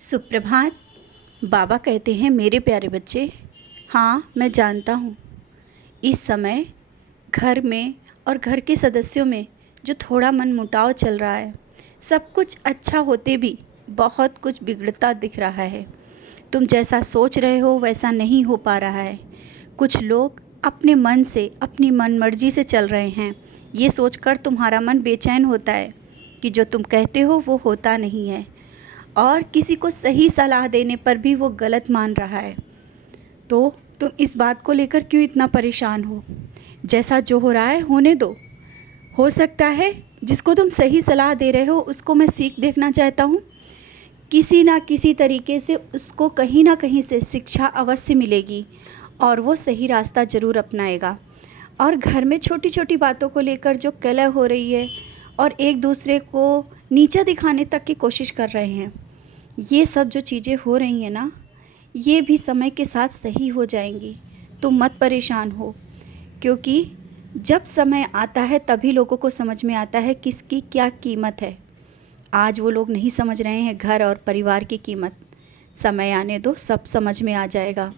सुप्रभात। बाबा कहते हैं, मेरे प्यारे बच्चे, हाँ मैं जानता हूँ इस समय घर में और घर के सदस्यों में जो थोड़ा मनमुटाव चल रहा है, सब कुछ अच्छा होते भी बहुत कुछ बिगड़ता दिख रहा है। तुम जैसा सोच रहे हो वैसा नहीं हो पा रहा है। कुछ लोग अपने मन से, अपनी मन मर्जी से चल रहे हैं। ये सोचकर तुम्हारा मन बेचैन होता है कि जो तुम कहते हो वो होता नहीं है, और किसी को सही सलाह देने पर भी वो गलत मान रहा है। तो तुम इस बात को लेकर क्यों इतना परेशान हो? जैसा जो हो रहा है होने दो। हो सकता है जिसको तुम सही सलाह दे रहे हो उसको मैं सीख देखना चाहता हूँ। किसी ना किसी तरीके से उसको कहीं ना कहीं से शिक्षा अवश्य मिलेगी और वो सही रास्ता ज़रूर अपनाएगा। और घर में छोटी छोटी बातों को लेकर जो कलह हो रही है और एक दूसरे को नीचा दिखाने तक की कोशिश कर रहे हैं, ये सब जो चीज़ें हो रही हैं ना, ये भी समय के साथ सही हो जाएंगी। तुम मत परेशान हो, क्योंकि जब समय आता है तभी लोगों को समझ में आता है किसकी क्या कीमत है। आज वो लोग नहीं समझ रहे हैं घर और परिवार की कीमत। समय आने दो, सब समझ में आ जाएगा।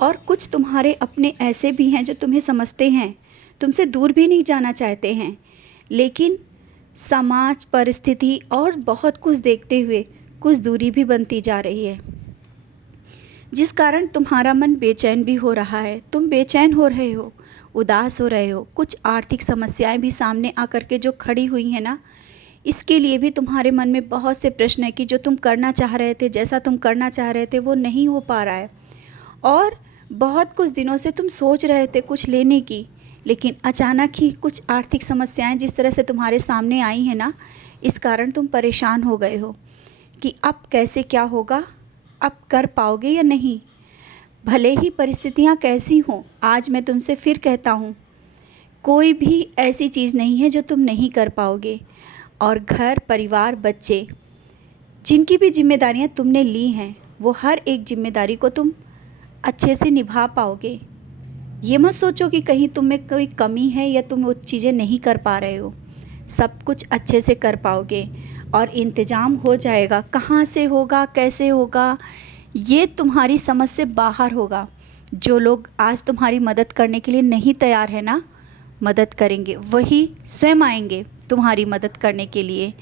और कुछ तुम्हारे अपने ऐसे भी हैं जो तुम्हें समझते हैं, तुमसे दूर भी नहीं जाना चाहते हैं, लेकिन समाज, परिस्थिति और बहुत कुछ देखते हुए कुछ दूरी भी बनती जा रही है, जिस कारण तुम्हारा मन बेचैन भी हो रहा है। तुम बेचैन हो रहे हो, उदास हो रहे हो। कुछ आर्थिक समस्याएं भी सामने आकर के जो खड़ी हुई हैं ना, इसके लिए भी तुम्हारे मन में बहुत से प्रश्न हैं कि जो तुम करना चाह रहे थे, जैसा तुम करना चाह रहे थे वो नहीं हो पा रहा है। और बहुत कुछ दिनों से तुम सोच रहे थे कुछ लेने की, लेकिन अचानक ही कुछ आर्थिक समस्याएं जिस तरह से तुम्हारे सामने आई हैं ना, इस कारण तुम परेशान हो गए हो कि अब कैसे क्या होगा, अब कर पाओगे या नहीं। भले ही परिस्थितियां कैसी हों, आज मैं तुमसे फिर कहता हूँ, कोई भी ऐसी चीज़ नहीं है जो तुम नहीं कर पाओगे। और घर, परिवार, बच्चे, जिनकी भी जिम्मेदारियां तुमने ली हैं, वो हर एक जिम्मेदारी को तुम अच्छे से निभा पाओगे। ये मत सोचो कि कहीं तुम में कोई कमी है या तुम वो चीज़ें नहीं कर पा रहे हो। सब कुछ अच्छे से कर पाओगे और इंतज़ाम हो जाएगा। कहाँ से होगा, कैसे होगा, ये तुम्हारी समझ से बाहर होगा। जो लोग आज तुम्हारी मदद करने के लिए नहीं तैयार है ना, मदद करेंगे, वही स्वयं आएंगे तुम्हारी मदद करने के लिए।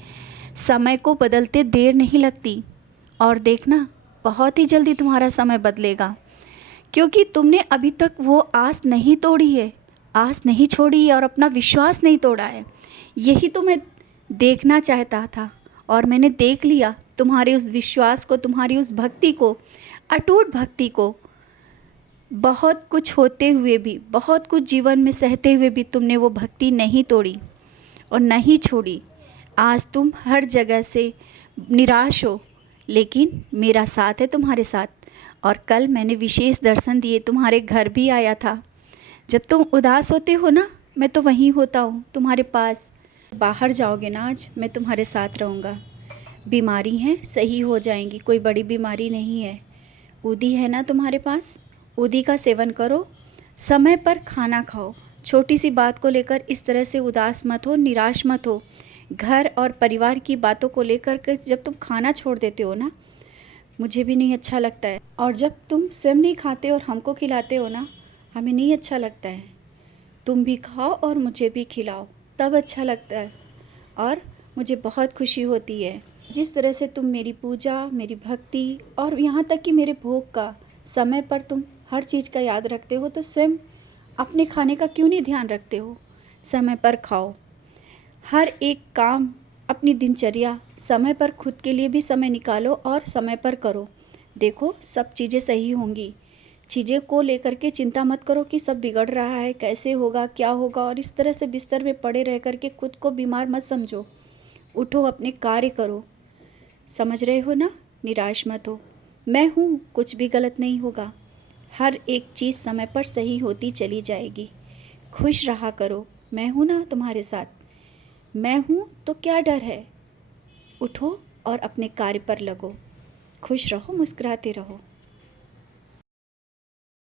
समय को बदलते देर नहीं लगती, और देखना बहुत ही जल्दी तुम्हारा समय बदलेगा, क्योंकि तुमने अभी तक वो आस नहीं तोड़ी है, आस नहीं छोड़ी है और अपना विश्वास नहीं तोड़ा है। यही तो मैं देखना चाहता था और मैंने देख लिया। तुम्हारे उस विश्वास को, तुम्हारी उस भक्ति को, अटूट भक्ति को। बहुत कुछ होते हुए भी, बहुत कुछ जीवन में सहते हुए भी तुमने वो भक्ति नहीं तोड़ी और नहीं छोड़ी। आज तुम हर जगह से निराश हो, लेकिन मेरा साथ है तुम्हारे साथ। और कल मैंने विशेष दर्शन दिए, तुम्हारे घर भी आया था। जब तुम उदास होते हो ना, मैं तो वहीं होता हूँ तुम्हारे पास। बाहर जाओगे ना, आज मैं तुम्हारे साथ रहूँगा। बीमारी हैं, सही हो जाएंगी, कोई बड़ी बीमारी नहीं है। उदी है ना तुम्हारे पास, उदी का सेवन करो, समय पर खाना खाओ। छोटी सी बात को लेकर इस तरह से उदास मत हो, निराश मत हो। घर और परिवार की बातों को लेकर के जब तुम खाना छोड़ देते हो ना, मुझे भी नहीं अच्छा लगता है। और जब तुम स्वयं नहीं खाते और हमको खिलाते हो ना, हमें नहीं अच्छा लगता है। तुम भी खाओ और मुझे भी खिलाओ, तब अच्छा लगता है और मुझे बहुत खुशी होती है। जिस तरह से तुम मेरी पूजा, मेरी भक्ति और यहाँ तक कि मेरे भोग का समय पर तुम हर चीज़ का याद रखते हो, तो स्वयं अपने खाने का क्यों नहीं ध्यान रखते हो? समय पर खाओ, हर एक काम, अपनी दिनचर्या समय पर खुद के लिए भी समय निकालो और समय पर करो। देखो सब चीज़ें सही होंगी। चीज़ें को लेकर के चिंता मत करो कि सब बिगड़ रहा है, कैसे होगा, क्या होगा, और इस तरह से बिस्तर में पड़े रह कर के खुद को बीमार मत समझो। उठो, अपने कार्य करो। समझ रहे हो ना? निराश मत हो। मैं हूँ, कुछ भी गलत नहीं होगा। हर एक चीज़ समय पर सही होती चली जाएगी। खुश रहा करो, मैं हूँ ना तुम्हारे साथ। मैं हूँ तो क्या डर है? उठो और अपने कार्य पर लगो। खुश रहो, मुस्कुराते रहो।